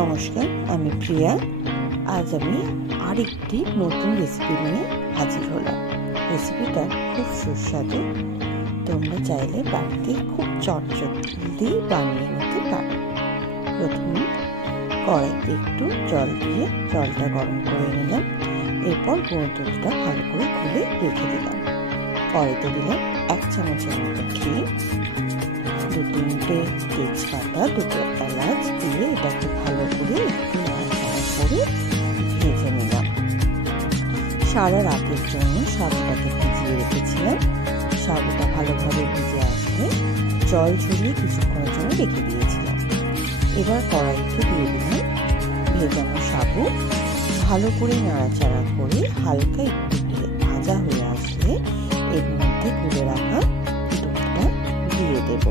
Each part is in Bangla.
নমস্কার, আমি প্রিয়া। আজ আমি আরেকটি নতুন রেসিপি নিয়ে হাজির হলাম। রেসিপিটা খুব সুস্বাদু। তোমরা চাইলে বাড়িতে খুব চটজলদি বানিয়ে নিতে পারো। প্রথমে কড়াইতে একটু জল দিয়ে জলটা গরম করে নিলাম। এরপর গুঁড়ো দুধটা ভালো করে খুলে রেখে দিলাম। কড়াইতে দিলাম 1 চামচের মতো ঘি, 2-3টে তেজপাতা, 2টো এলাচ দিয়ে এটাকে ভালো করে একটু নাড়াচাড়া করে ভেজে নিলাম। সারা রাতের জন্য সাবুটাকে ভিজিয়ে রেখেছিলাম। সাবুটা ভালোভাবে ভিজে আসলে জল ঝরিয়ে কিছুক্ষণের জন্য রেখে দিয়েছিলাম। এবার কড়াইতে দিয়ে দিলাম ভেজানো সাবু। ভালো করে নাড়াচাড়া করে হালকা একটু ভাজা হয়ে আসলে এর মধ্যে গুলে রাখা দুধটা দিয়ে দেব।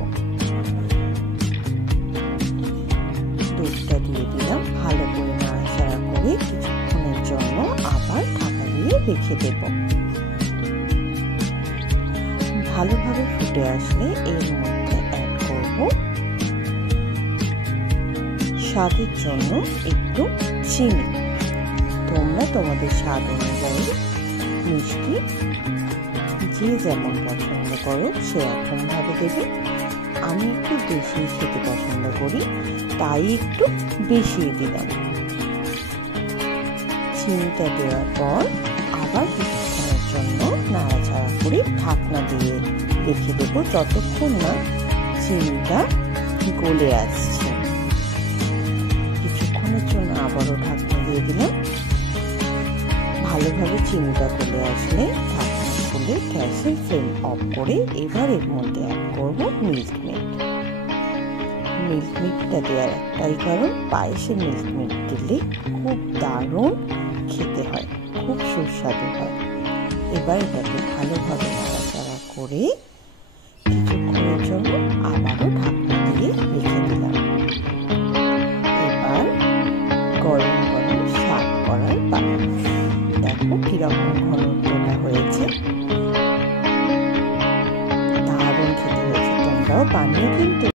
দুধটা দিয়ে দিলাম। ভালো করে নাড়াচাড়া করে কিছুক্ষণের জন্য আবার ঢাকা দিয়ে রেখে দেব। ভালোভাবে ফুটে আসলে এর মধ্যে অ্যাড করব স্বাদের জন্য একটু চিনি। তোমরা তোমাদের স্বাদ অনুযায়ী মিষ্টি যে যেমন পছন্দ করো সেরকম ভাবে দেবে। আমি একটু বেশি খেতে পছন্দ করি, তাই একটু বেশি দিলাম। চিনিটা দেওয়ার পর আবার কিছুক্ষণের জন্য নাড়াচাড়া করে ঢাকনা দিয়ে রেখে দেবো যতক্ষণ না চিনিটা গলে আসছে। কিছুক্ষণের জন্য আবারও ঢাকনা দিয়ে দিলাম। ভালোভাবে চিনিটা গলে আসলে ঢাকনা খুলে গ্যাসের ফ্লেম অফ করে এবার এর মধ্যে অ্যাড করব মিল্ক মেড। মিল্ক মেডটা দেওয়ার একটাই কারণ, পায়েসে মিল্ক মেড দিলে খুব দারুণ খেতে হয়, খুব সুস্বাদু হয়। এবার এটাকে ভালোভাবে নাড়াচাড়া করে কিছুক্ষণের জন্য আবারও ঢাকনা দিয়ে রেখে দিলাম। এবার গরম গরম সার্ভ করার পালা। দেখো কিরকম ঘনত্বটা হয়েছে, দারুণ খেতে হয়েছে। তোমরাও বানিয়ে কিন্তু